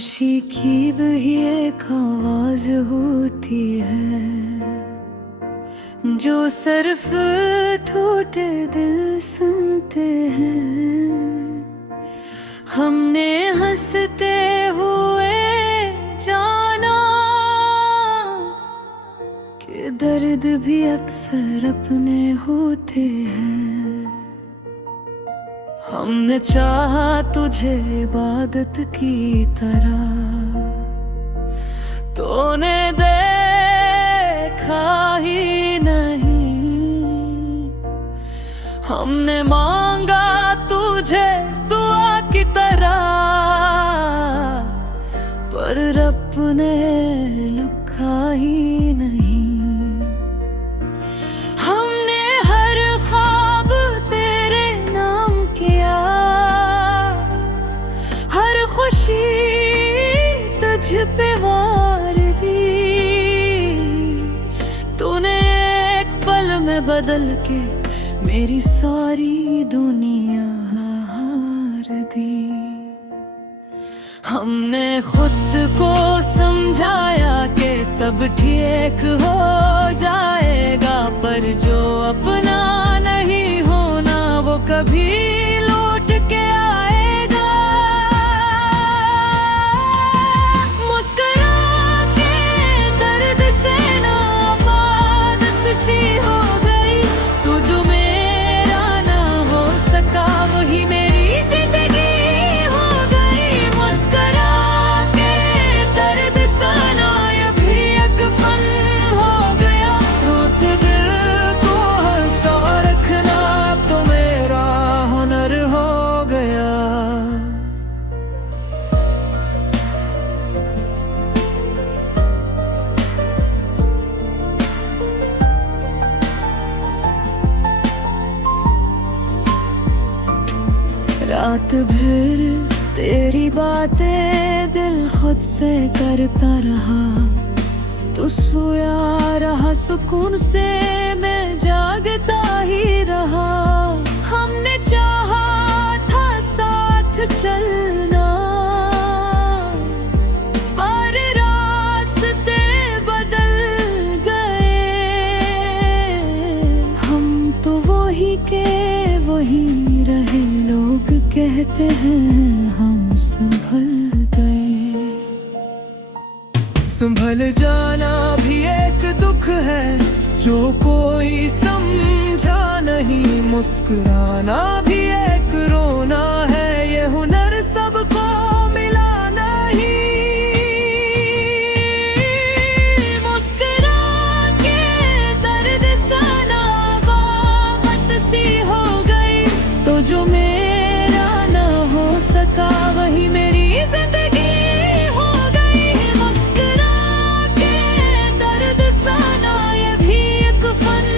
खामोशी की भी एक आवाज होती है, जो सिर्फ टूटे दिल सुनते हैं। हमने हंसते हुए जाना कि दर्द भी अक्सर अपने होते हैं। हमने चाहा तुझे इबादत की तरह, तूने देखा ही नहीं। हमने मांगा तुझे दुआ की तरह, पर रब ने लिखा ही नहीं। हमने हर ख्वाब तेरे नाम किया, हर खुशी तुझ पे वार दी। तूने एक पल में बदल के मेरी सारी दुनिया हार दी। हमने खुद को समझाया कि सब ठीक हो जाएगा, पर जो अपना नहीं होना वो कभी लौट के आएगा। मुस्कुरा के दर्द से ना आदत सी हो गई, तू जो मेरा ना हो सका वही मेरी जिंदगी हो गई। मुस्कुरा के दर्द सना ये भी एक फन हो गया, रोते दिल को हंसा रखना अब तो मेरा हुनर हो गया। रात भर तेरी बातें दिल खुद से करता रहा, तू सोया रहा सुकून से, मैं जागता ही रहा। हमने चाहा था साथ चलना, पर रास्ते बदल गए। हम तो वही के वही रहे, लोग कहते हैं हम संभल गए। संभल जाना भी एक दुख है जो कोई समझा नहीं, मुस्कुराना भी एक रोना है, ये हुनर सबको मिला नहीं। मुस्कुरा के दर्द सना बात सी हो गई, तो जो मेरा ना हो सका वही मेरी जिंदगी हो गई। मुस्कुरा के दर्द सना ये भी एक फन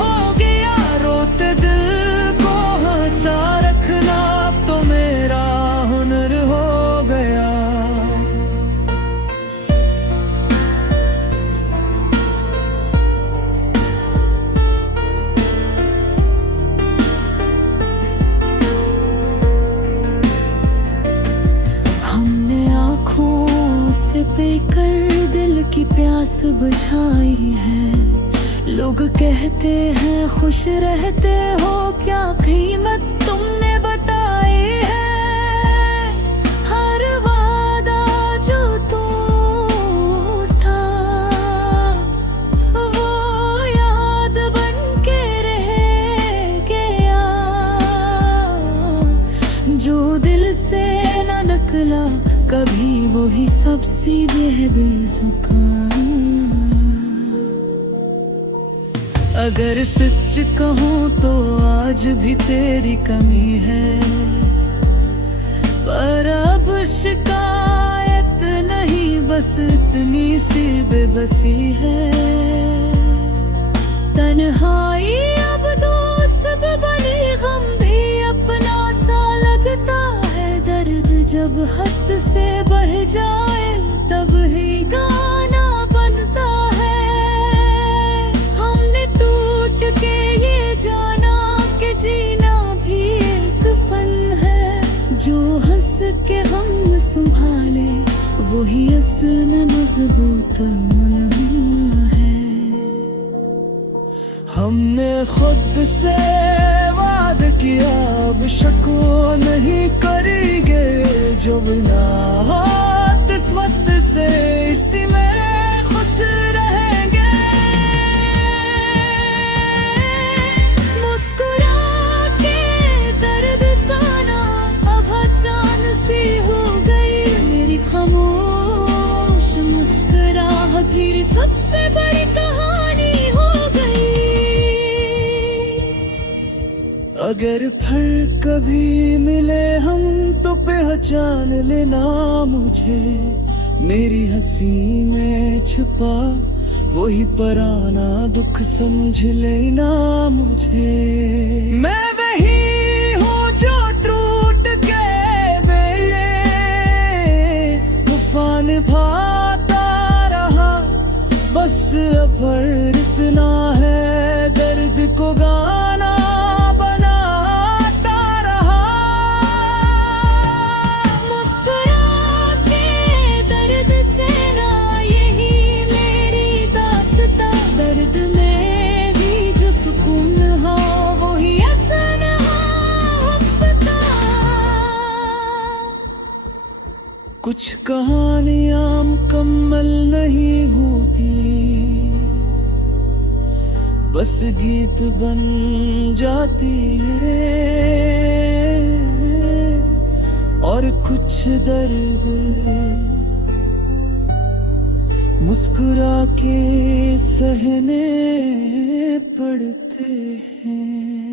हो गया, रोते दिल को हंसा रखना अब तो मेरा हुनर हो गया। हमने आँखों से पीकर दिल की प्यास बुझाई है। लोग कहते हैं खुश रहते हो, क्या कीमत तुमने बताई है। हर वादा जो टूटा वो याद बन के रह गया, जो दिल से न निकला कभी वही सबसे बेसुका। अगर सच कहूँ तो आज भी तेरी कमी है, पर अब शिकायत नहीं बस इतनी सी बेबसी है। तन्हाई अब दोस्त बनी, गम भी अपना सा लगता है। दर्द जब हद से बढ़ जाए तब ही गाना बनता है। हमने टूट के ये जाना कि जीना भी एक फन है, जो हंस के हम संभाले मजबूत मन है। हमने खुद से वाद किया अब शको नहीं करेंगे, जो बिना किस्मत से इसी में खुश रहेंगे। मुस्कुरा के दर्द साना अब अचान सी हो गई, मेरी खामोश मुस्कुराहट फिर सबसे बड़ी कहानी हो गई। अगर फिर कभी मिले हम तो पहचान लेना मुझे, मेरी हंसी में छुपा वही पुराना दुख समझ लेना मुझे। मैं वही हूँ जो टूट के तूफान भाता रहा, बस अब इतना है दर्द को गाना बनाता रहा। मुस्कुरा के दर्द से ना यही मेरी दास्तां, दर्द में भी जो सुकून हो वही असन मोहब्बत। कुछ कहानियां मुकम्मल नहीं होती, बस गीत बन जाती है। और कुछ दर्द मुस्कुरा के सहने पड़ते हैं।